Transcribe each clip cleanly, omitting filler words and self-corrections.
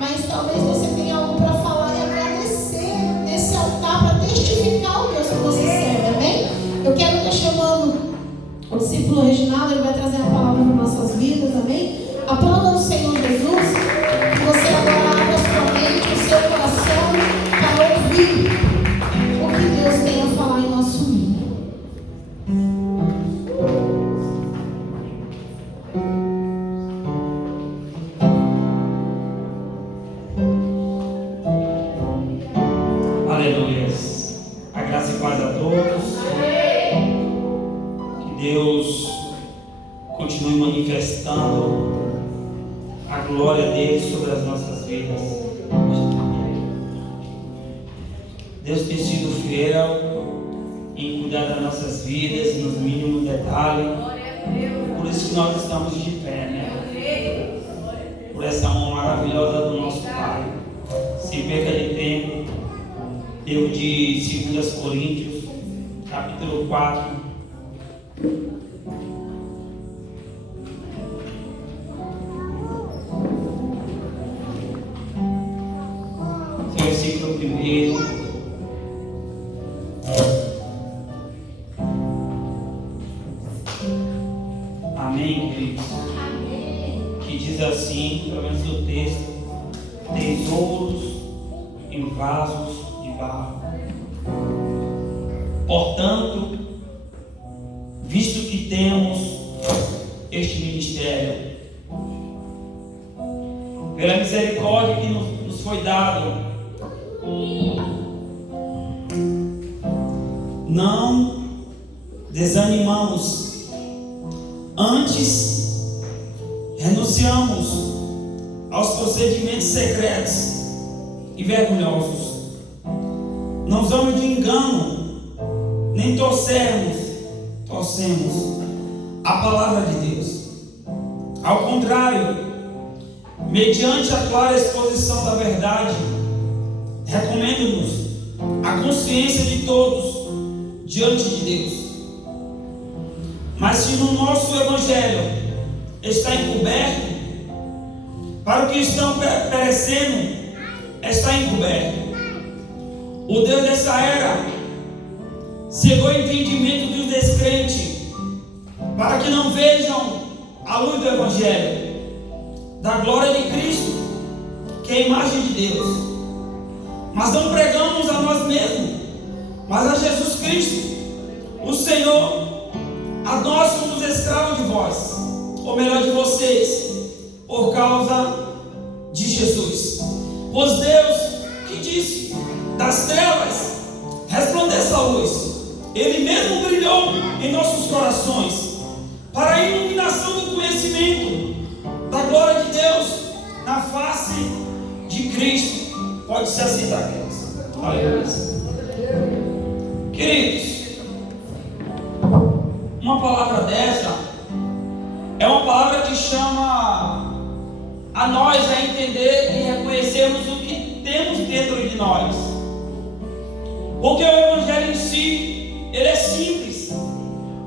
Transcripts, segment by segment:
mas talvez você tenha algo para falar e agradecer nesse altar para testificar o Deus que você serve, amém? Eu quero estar chamando o discípulo Reginaldo, ele vai trazer a palavra para nossas vidas, amém? Aplauda o Senhor Jesus, que você agora abra sua mente, o seu coração, para ouvir o que Deus tem a falar em nosso meio. Aleluia. A graça e paz a todos. Que Deus continue manifestando a glória dele sobre as nossas vidas. Deus tem sido fiel em cuidar das nossas vidas nos mínimos detalhes. Por isso que nós estamos de pé, né? Por essa mão maravilhosa do nosso Pai. Sem perca de tempo, livro de 2 Coríntios, capítulo 4. Versículo 1. Amém, queridos? Que diz assim, pelo menos o texto: tesouros em vasos de barro. Portanto, visto que temos este ministério, pela misericórdia que nos foi dado, não desanimamos, antes renunciamos aos procedimentos secretos e vergonhosos. Não usamos de engano, nem torcemos a palavra de Deus. Ao contrário, mediante a clara exposição da verdade, recomendo-nos a consciência de todos diante de Deus. Mas se no nosso evangelho está encoberto, para o que estão perecendo está encoberto. O Deus dessa era cegou o entendimento dos descrentes, para que não vejam a luz do evangelho da glória de Cristo, que é a imagem de Deus. Mas não pregamos a nós mesmos, mas a Jesus Cristo, o Senhor, a nós somos escravos de vós, ou melhor, de vocês, por causa de Jesus. Pois Deus, que disse: das trevas resplandeça a luz, Ele mesmo brilhou em nossos corações, para a iluminação do conhecimento da glória de Deus na face de Cristo. Pode se aceitar, queridos. Aleluia. Queridos, uma palavra dessa é uma palavra que chama a nós a entender e reconhecermos o que temos dentro de nós. Porque o Evangelho em si, ele é simples.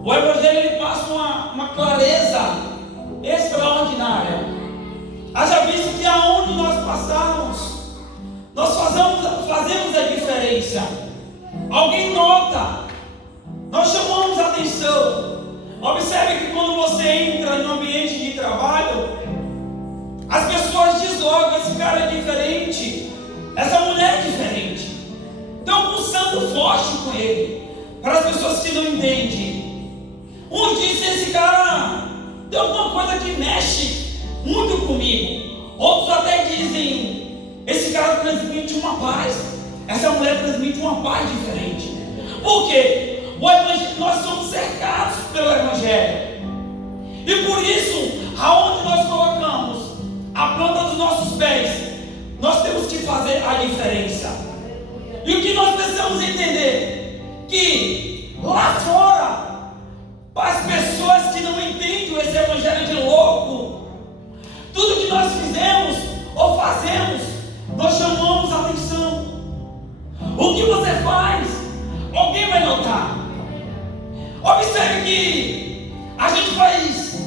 O Evangelho, ele passa uma clareza extraordinária. Haja visto que aonde nós passarmos, nós fazemos a diferença. Alguém nota, nós chamamos a atenção. Observe que quando você entra no ambiente de trabalho, as pessoas dizem logo: esse cara é diferente, essa mulher é diferente. Estão pulsando forte com ele, para as pessoas que não entendem. Uns dizem: esse cara tem alguma coisa que mexe muito comigo. Outros até dizem: esse cara transmite uma paz, essa mulher transmite uma paz diferente. Por quê? O Evangelho, nós somos cercados pelo Evangelho. E por isso, aonde nós colocamos a planta dos nossos pés, nós temos que fazer a diferença. E o que nós precisamos entender? Que lá fora, para as pessoas que não entendem esse Evangelho de louco, tudo que nós fizemos ou fazemos, nós chamamos a atenção. O que você faz, alguém vai notar. Observe que a gente faz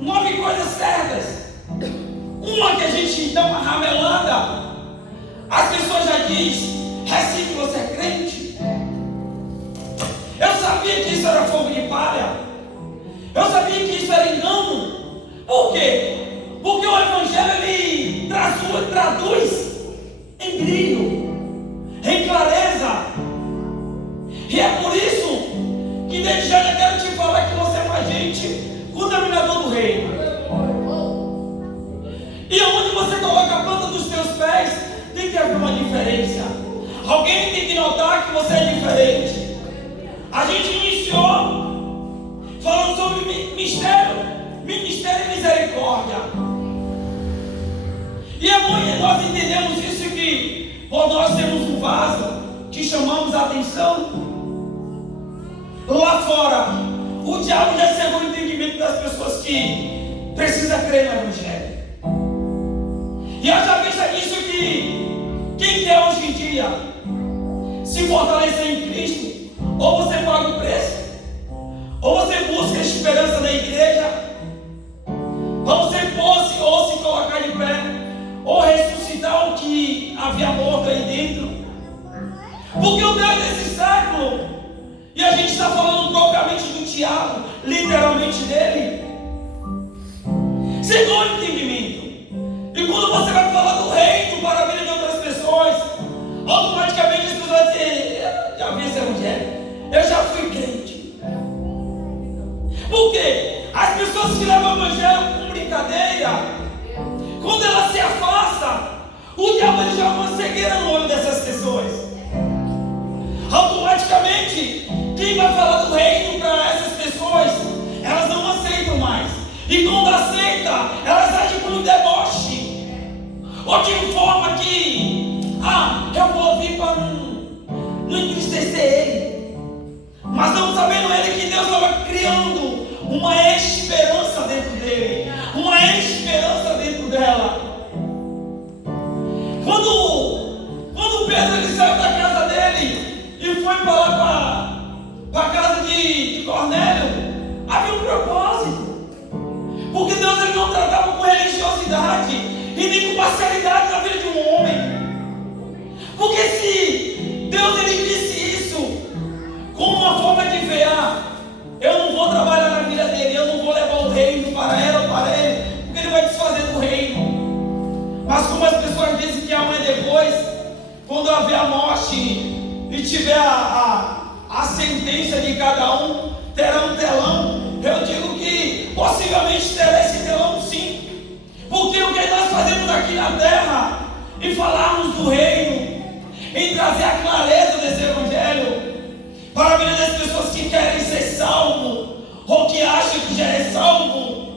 9 coisas certas. Uma que a gente dá uma ramelada. As pessoas já dizem, é assim que você é crente? Eu sabia que isso era fogo de palha. Eu sabia que isso era engano. Por quê? Porque o Evangelho ele traduz em brilho, em clareza. E é por isso que desde já eu quero te falar que você é um agente contaminador do reino. E onde você coloca a planta dos teus pés, tem que haver uma diferença. Alguém tem que notar que você é diferente. A gente iniciou falando sobre ministério e misericórdia. E é muito nós entendemos isso, que por nós temos um vaso que chamamos a atenção. Lá fora, o diabo já cegou o entendimento das pessoas que precisam crer no Evangelho. E eu já vejo nisso que quem quer hoje em dia se fortalecer em Cristo, ou você paga o preço, ou você busca a esperança da igreja, ou você pôs ou se colocar de pé, ou ressuscitar o que havia morto aí dentro. Porque o Deus desse século, e a gente está falando propriamente do Tiago, literalmente dele, cegou o entendimento. E quando você vai falar do reino para a vida de outras pessoas, automaticamente as pessoas vão dizer, eu já vi esse evangelho, eu já fui crente. Por quê? As pessoas que levam o evangelho com brincadeira, quando ela se afasta, o diabo joga uma cegueira no olho dessas pessoas. Automaticamente, quem vai falar do reino para essas pessoas, elas não aceitam mais. E quando aceita, elas agem como deboche. Ou de forma que, eu vou ouvir para não entristecer ele. Mas não sabendo ele que Deus estava criando uma esperança dentro dele, uma esperança dentro dela. Quando Pedro ele saiu da casa dele e foi para lá para a casa de Cornélio, havia um propósito. Porque Deus ele não tratava com religiosidade e nem com parcialidade na vida de um homem. Porque se Deus ele disse isso como uma forma de ver, eu não vou trabalhar na vida dele, eu não vou levar o reino para ela ou para ele, porque ele vai desfazer do reino. Mas como as pessoas dizem que amanhã depois, quando haver a morte e tiver a sentença de cada um, terá um telão. Eu digo que possivelmente terá esse telão sim. Porque o que nós fazemos aqui na terra, e falarmos do reino, em trazer a clareza desse evangelho para a vida das pessoas que querem ser salvo, ou que acham que já é salvo,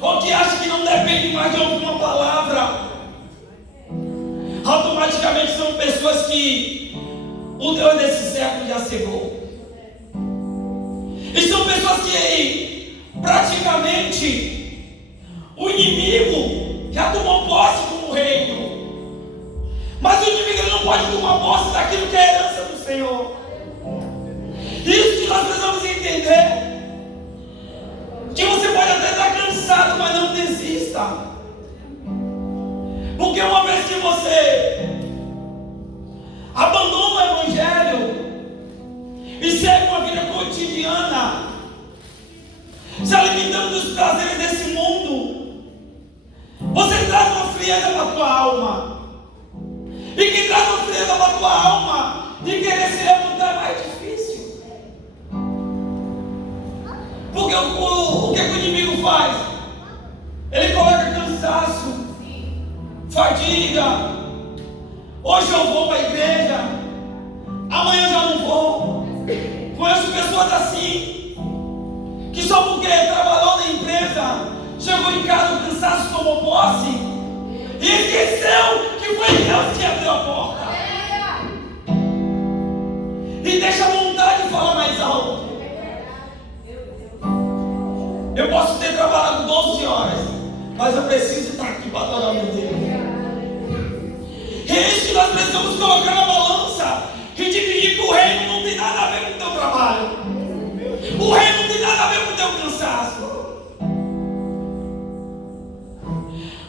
ou que acham que não depende mais de alguma palavra, automaticamente são pessoas que o Deus desse século já cegou. E são pessoas que praticamente o inimigo já tomou posse como reino. Mas o inimigo ele não pode tomar posse daquilo que é a herança do Senhor. Isso que nós precisamos entender. Que você pode até estar cansado, mas não desista. Porque uma vez que você abandona o evangelho e segue uma vida cotidiana, se alimentando dos prazeres desse mundo, você traz uma frieza para a tua alma. E que traz uma frieza para a tua alma de querer se levantar é mais difícil. Porque o que o inimigo faz? Ele coloca cansaço, fadiga. Hoje eu vou para a igreja, amanhã eu já não vou. Conheço pessoas assim, que só porque trabalhou na empresa, chegou em casa, o cansaço tomou posse e esqueceu que foi Deus que abriu a porta. E deixa a vontade de falar mais alto. Eu posso ter trabalhado 12 horas, mas eu preciso estar aqui para adorar meu Deus. É isso que nós precisamos colocar na balança e dividir que o reino não tem nada a ver com o teu trabalho. O reino não tem nada a ver com o teu cansaço.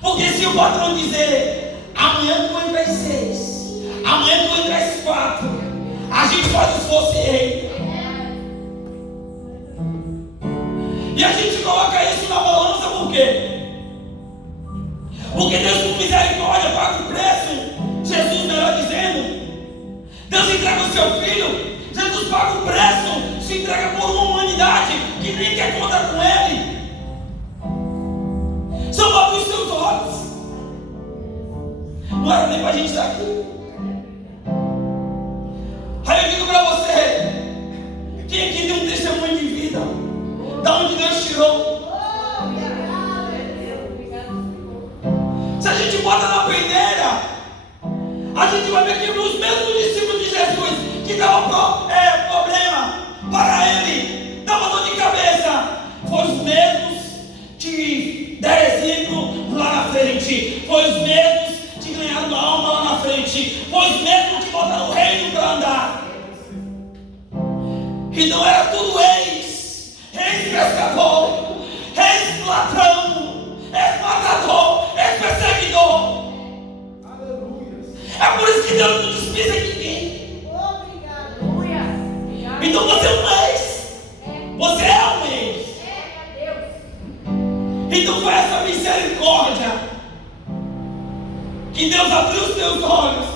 Porque se o patrão dizer, Amanhã tu entra às 6. Amanhã tu entra às 4. A gente faz o esforço e entra. E a gente coloca isso na balança por quê? Porque Deus, por misericórdia, paga o preço. Jesus, melhor dizendo, Deus entrega o seu filho. Jesus paga o preço. Se entrega por uma humanidade que nem quer contar com Ele. Só bota os seus olhos. Não era nem para a gente estar aqui. Aí eu digo para você: quem aqui tem um testemunho de vida? Da onde Deus tirou? Se a gente bota na peneira, a gente vai ver que os mesmos discípulos de Jesus que davam problema para ele, dava dor de cabeça, foram os mesmos que deram exemplo lá na frente, foram os mesmos que ganharam a alma lá na frente, foram os mesmos que botaram o reino para andar. Então era tudo ex-pescador, ex-ladrão, ex-matador, ex-perseguidor. É por isso que Deus não despisa ninguém. Então você é um ex. Você é um ex. Então foi essa misericórdia que Deus abriu os teus olhos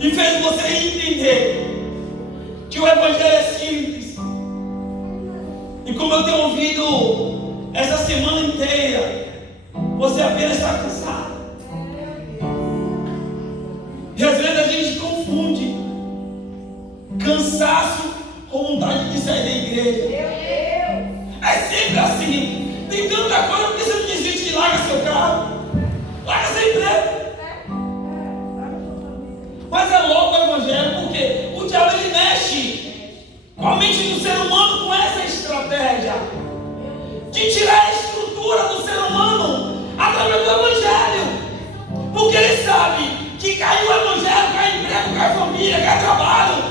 e fez você entender que o Evangelho é simples. E como eu tenho ouvido essa semana inteira, você apenas está cansado. E às vezes a gente confunde cansaço com vontade de sair da igreja. É sempre assim. Tem tanta coisa, porque você não desiste e larga seu carro, larga seu emprego. Mas é louco o Evangelho, porque o diabo ele mexe com a mente do ser humano com essa estratégia de tirar a estrutura do ser humano através do Evangelho. Porque ele sabe que cai o Evangelho, cai emprego, cai família, cai trabalho,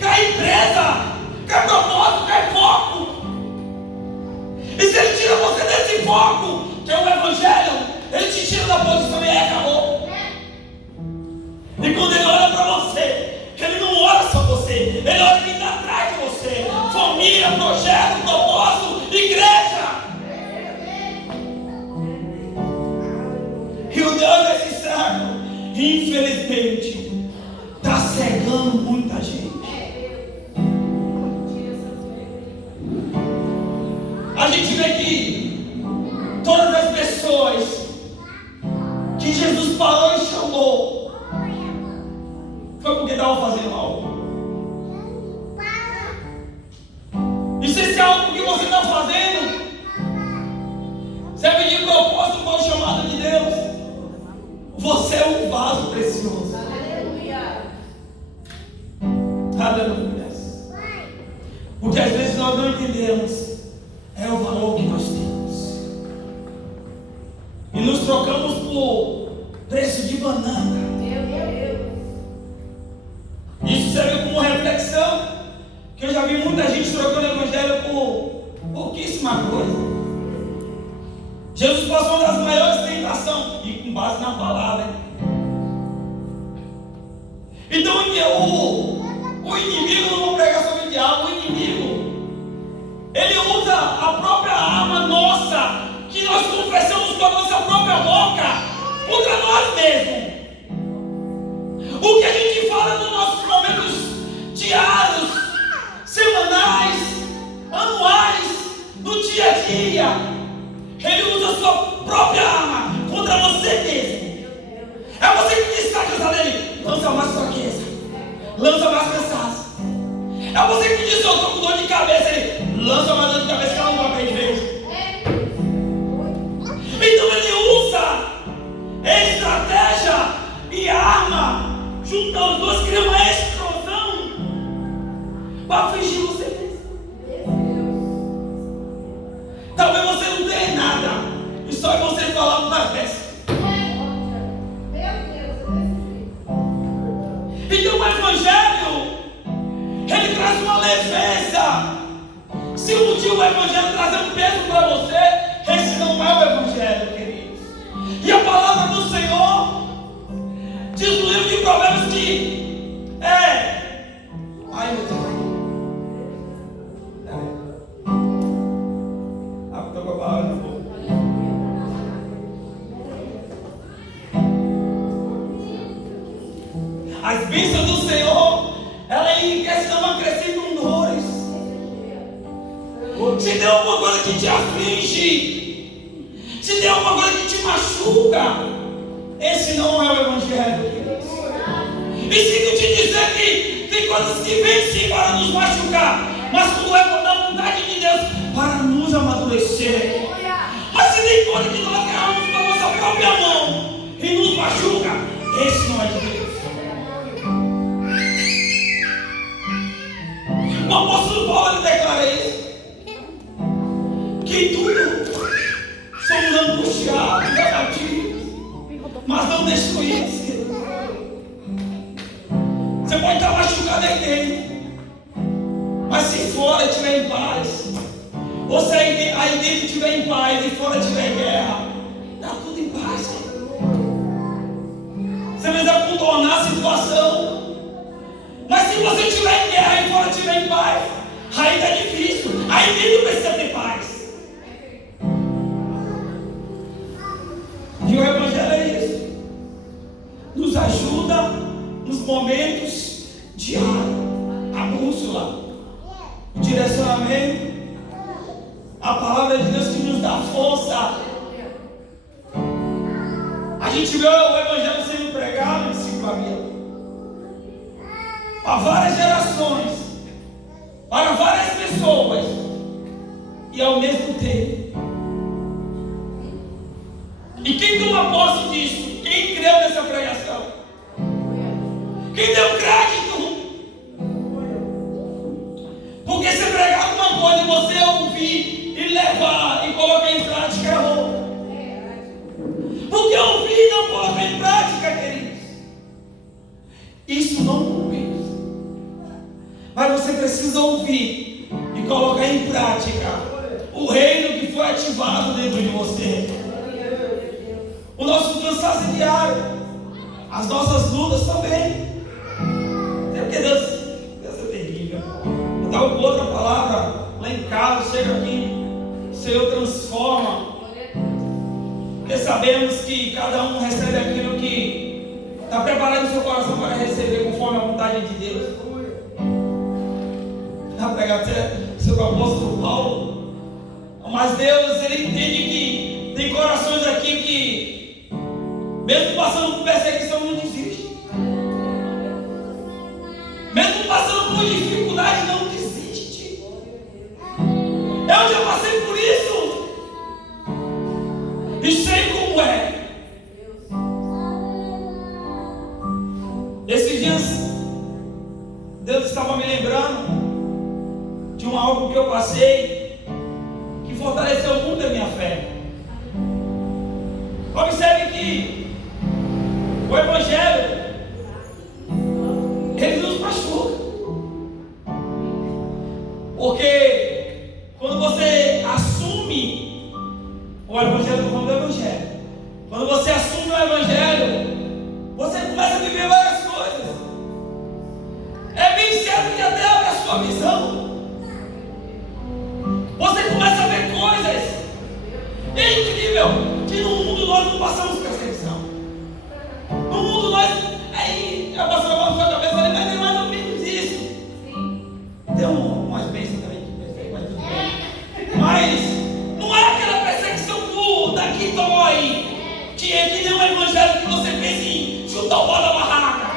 cai empresa, cai propósito, cai foco. E se ele tira você desse foco, que é o Evangelho, ele te tira da posição e acabou. E quando ele olha para você, ele não olha só você, ele olha quem está atrás de você. Família, projeto, propósito, igreja. E o Deus desse século, infelizmente, está cegando muita gente. A gente vê que todas as pessoas que Jesus parou e chamou foi porque estavam fazendo algo. E se esse algo que você está fazendo serve de propósito para o chamado de Deus, você é um vaso precioso. Aleluia. Aleluia. Porque às vezes nós não entendemos o valor que nós temos. E nos trocamos por preço de banana. Isso serve como reflexão, que eu já vi muita gente trocando o Evangelho por pouquíssima coisa. Jesus passou uma das maiores tentações, e com base na palavra. Então o inimigo, não vou pregar sobre o diabo, o inimigo, ele usa a própria arma nossa, que nós confessamos com a nossa própria boca, contra nós mesmos. O que a gente fala nos nossos momentos diários, semanais, anuais, no dia a dia, ele usa a sua própria arma contra você mesmo. É você que diz que está cansado dele, lança mais fraqueza, lança mais cansaço. É você que diz que eu estou com dor de cabeça, ele lança mais dor de cabeça que ela não vai para a igreja. Então ele usa estratégia e arma, juntam os dois, cria uma explosão para afligir você mesmo. Talvez você não tenha nada, e só você falar da festa. Então o Evangelho, ele traz uma leveza. Se um dia o Evangelho trazer um peso para você, esse não é o Evangelho, queridos. E a palavra do Senhor que ai meu Deus. Estou com a palavra no povo. As bênçãos do Senhor, ela enriquece, não acrescentam dores. Se tem alguma coisa que te aflige, se tem alguma coisa que te machuca, esse não é o Evangelho. E sinto te dizer que tem coisas que vêm sim para nos machucar, mas quando é da vontade de Deus, para nos amadurecer. Mas se tem coisa que nós agarramos com a nossa própria mão e nos machuca, esse não é de Deus. O apóstolo Paulo declara isso, que tudo somos angustiados, abatidos, mas não destruídos. Você pode estar machucado aí dentro, mas se fora estiver em paz, ou se aí dentro estiver em paz e fora estiver em guerra, está tudo em paz. Você precisa contornar a situação. Mas se você estiver em guerra e fora estiver em paz, aí está difícil. Aí dentro precisa ter paz. E o Evangelho é isso. Nos ajuda nos momentos diários. A bússola, o direcionamento, a palavra de Deus que nos dá força. A gente vê o Evangelho sendo pregado em Ciclo Avião para várias gerações, para várias pessoas, e ao mesmo tempo. E quem toma posse disso? Quem creu nessa pregação? Quem deu crédito? Porque se pregar uma coisa e você ouvir e levar e colocar em prática, errou. Porque ouvir e não colocar em prática, queridos, isso não compensa. Mas você precisa ouvir e colocar em prática o reino que foi ativado dentro de você. O nosso cansaço diário, as nossas lutas também. Porque Deus é terrível. Eu estava com outra palavra lá em casa, chega aqui, o Senhor transforma. Porque sabemos que cada um recebe aquilo que está preparado no seu coração para receber conforme a vontade de Deus. Vai pegar até sobre o apóstolo Paulo. Mas Deus, Ele entende que tem corações aqui que, mesmo passando por perseguição, não desiste. Mesmo passando por dificuldade, não desiste. Eu já passei por isso e sei como é. Esses dias Deus estava me lembrando de algo que eu passei que fortaleceu muito a minha fé. Observe que o Evangelho, ele nos machuca. Porque quando você assume o Evangelho, eu falo do Evangelho. Quando você assume o Evangelho, você começa a viver várias coisas. É bem certo que até abre a sua visão. Você começa a ver coisas. É incrível que no mundo nós não passamos perseguição. No mundo nós. Aí a pastora vai na sua cabeça ali, mas é mais ou menos isso. Tem umas bênçãos também que perseguem, mas tudo bem. Mas não é aquela perseguição daqui dói. Que é que nem um evangelho que você pensa em chutar o pau da barraca.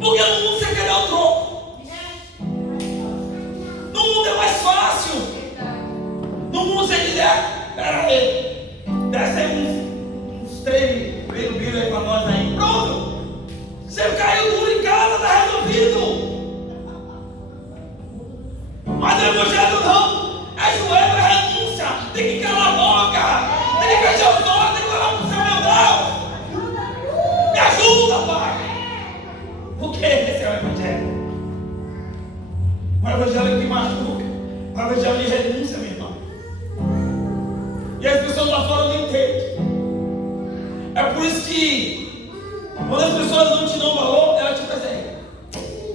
Porque no mundo você quer dar o troco. No mundo é mais fácil. No mundo você diz, pera aí, desce aí uns 3 bilhões aí para nós aí. Pronto. Você caiu duro em casa, está resolvido. Mas no evangelho não. É joelho, é renúncia. Tem que calar a boca. Tem que fechar os olhos, tem que falar para o Senhor, meu Deus. Me ajuda, Pai. Porque esse é o evangelho. Um evangelho que machuca, um evangelho de renúncia, meu irmão. E as pessoas lá fora não entendem. É por isso que, quando as pessoas não não te dão valor, ela te presenteia.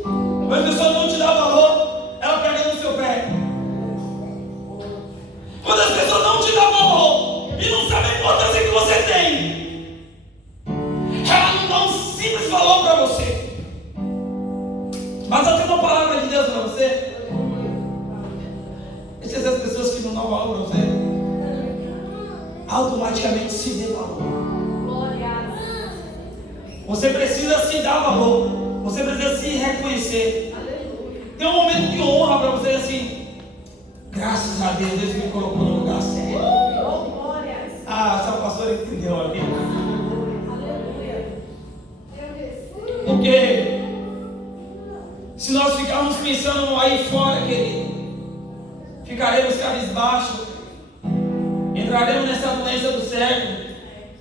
Quando as pessoas não te dão valor, ela pega no seu pé. Quando as pessoas não te dão valor e não sabem a importância que você tem, ela não dá um simples valor para você. Mas eu tenho uma palavra de Deus para você. Essas pessoas que não dão valor para você, automaticamente se dê valor. Você precisa se dar valor. Você precisa se reconhecer. Tem um momento de honra para você assim. Graças a Deus, Deus me colocou no lugar certo. Ah, essa pastora entendeu aqui. Porque se nós ficarmos pensando aí fora, querido, ficaremos cabisbaixos, entraremos nessa doença do século,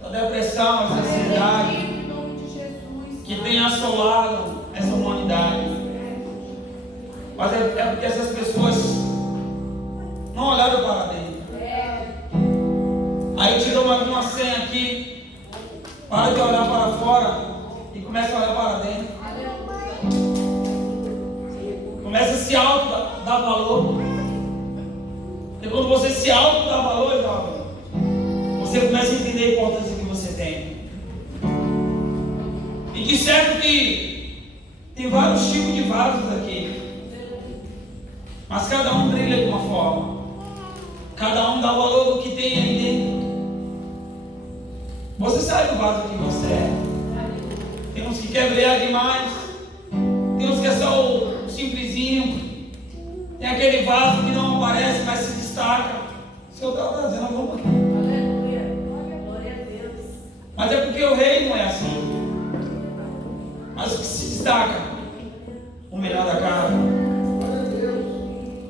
essa depressão, essa ansiedade que tem assolado essa humanidade. Mas é porque essas pessoas não olharam para dentro. Aí eu te dou uma senha aqui. Para de olhar para fora e começa a olhar para dentro. Começa a se auto-dar valor. E quando você se auto-dá valor, jovem, você começa a entender a importância que você tem. E de certo que tem vários tipos de vasos aqui. Mas cada um brilha de uma forma. Cada um dá valor do que tem aí dentro. Você sabe do vaso que você é. Tem uns que quer brilhar demais. Tem uns que é só o simplesinho. Tem aquele vaso que não aparece, mas se destaca. O Senhor está trazendo alguma coisa. Glória a Deus. Mas é porque o rei não é assim. Mas o que se destaca, o melhor da casa,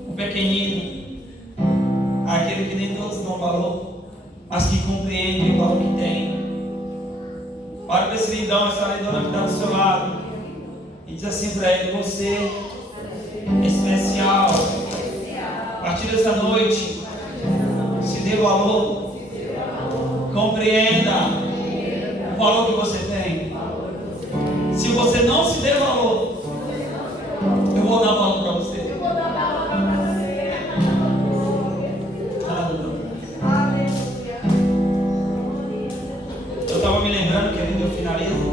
o pequenino, aquele que nem todos dão valor, mas que compreende o valor que tem. Para esse lindão, essa lindona que está do seu lado, e diz assim para ele: você é especial. A partir dessa noite, se dê valor, compreenda o valor que você tem. Se você não se der valor, eu vou dar valor para você. Eu estava me lembrando, querido, eu finalizo.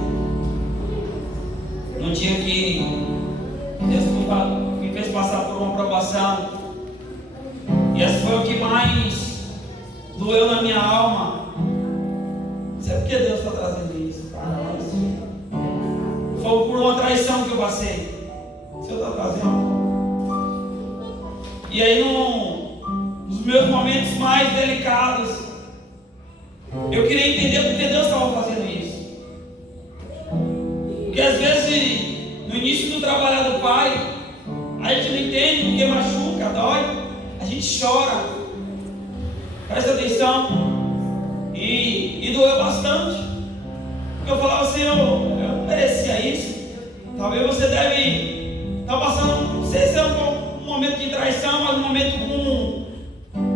No dia que Deus me fez passar por uma provação, e essa foi o que mais doeu na minha alma. Sabe por que Deus está trazendo isso para nós? Foi por uma traição que eu passei. O Senhor está trazendo. E aí, nos meus momentos mais delicados, eu queria entender por que Deus estava fazendo isso. Porque às vezes, no início do trabalho do Pai, a gente não entende porque machuca, dói, a gente chora. Presta atenção. E doeu bastante. Porque eu falava assim, eu não merecia isso. Talvez você deve estar passando, não sei se é um momento de traição, mas um momento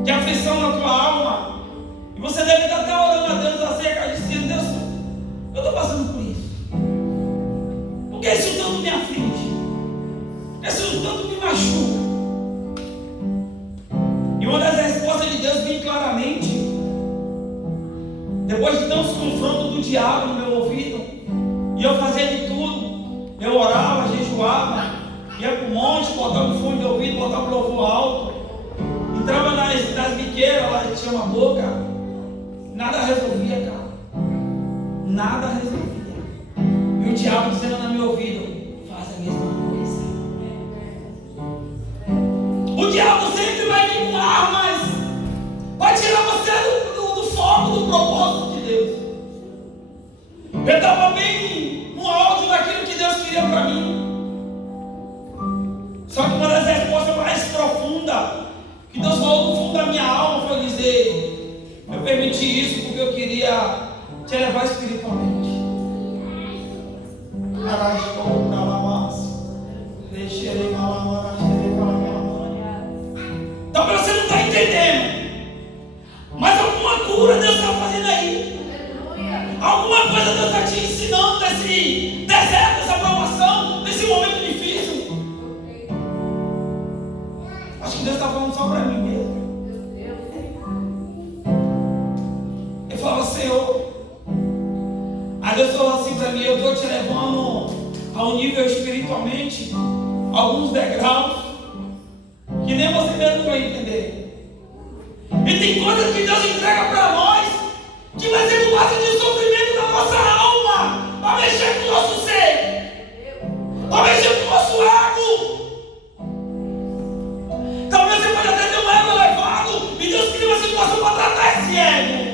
de aflição na tua alma. E você deve estar até orando a Deus acerca disso, dizendo: Deus, eu estou passando por isso. Por que isso tanto me aflige? Por que isso tanto me machuca? E uma das respostas de Deus bem claramente, depois de tantos confrontos do diabo no meu ouvido, e eu fazia de tudo, eu orava, jejuava, ia para o monte, botava o fone de ouvido, botava o louvor alto, entrava nas biqueiras lá que chama boca, nada resolvia, cara. Nada resolvia. E o diabo dizendo no meu ouvido: faz a mesma coisa. O diabo sempre vai vir com armas, vai tirar você do foco, do propósito de Deus. Eu estava bem no alto daquilo que Deus queria para mim. Só que uma das respostas mais profundas que Deus falou no fundo da minha alma foi dizer: eu permiti isso porque eu queria te elevar espiritualmente. Talvez você não está entendendo, mas alguma cura Deus está fazendo aí. Alguma coisa Deus está te ensinando desse deserto a um nível espiritualmente, alguns degraus, que nem você mesmo vai entender. E tem coisas que Deus entrega para nós, que vai ser por base de sofrimento da nossa alma, para mexer com o nosso ser, para mexer com o nosso ego. Talvez você pode até ter um ego elevado, e Deus cria uma situação para tratar esse ego.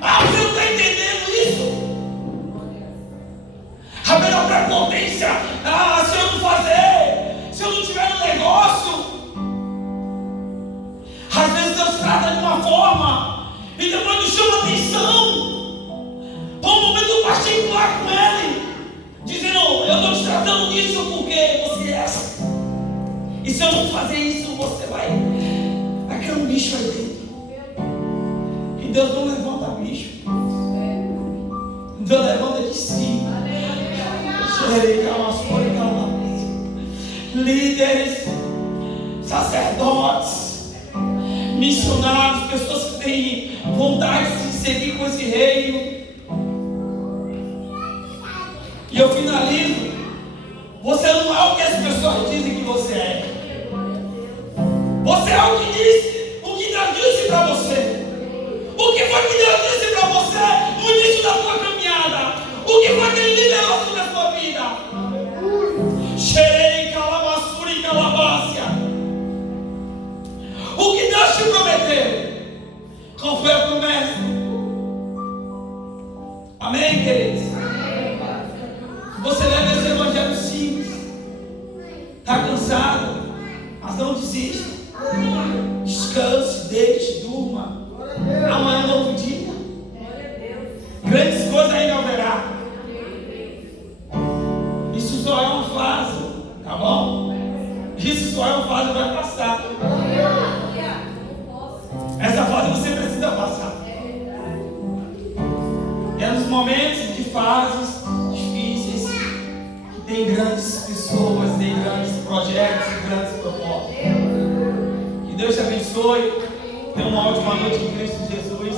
Ah, você não está entendendo isso? A menor prepotência, se eu não fazer, se eu não tiver um negócio. Às vezes Deus trata de uma forma e depois nos chama atenção para um momento particular com Ele, dizendo: eu estou te tratando disso porque você é essa. E se eu não fazer isso, você vai criar um bicho aí dentro. E Deus não levanta bicho, Deus levanta de si. Líderes, sacerdotes, missionários, pessoas que têm vontade de seguir com esse reino. E eu finalizo: você não é o que as pessoas dizem que você é. Você é o que Deus disse para você. O que foi que Deus disse para você no início da sua caminhada? O que foi que Ele liberou sobre a sua vida? Xerei, calamassura e calabácia. O que Deus te prometeu? Qual foi a promessa? Amém, queridos? Você leva esse evangelho simples. Está cansado? Mas não desista. Descanse, deite, durma. Amanhã é um novo dia. Grandes coisas ainda haverá. Isso só é uma fase, tá bom? Isso só é uma fase, vai passar. Essa fase você precisa passar. É nos momentos de fases difíceis que tem grandes pessoas, tem grandes projetos, grandes propósitos. Que Deus te abençoe. Tenha uma ótima noite em Cristo Jesus.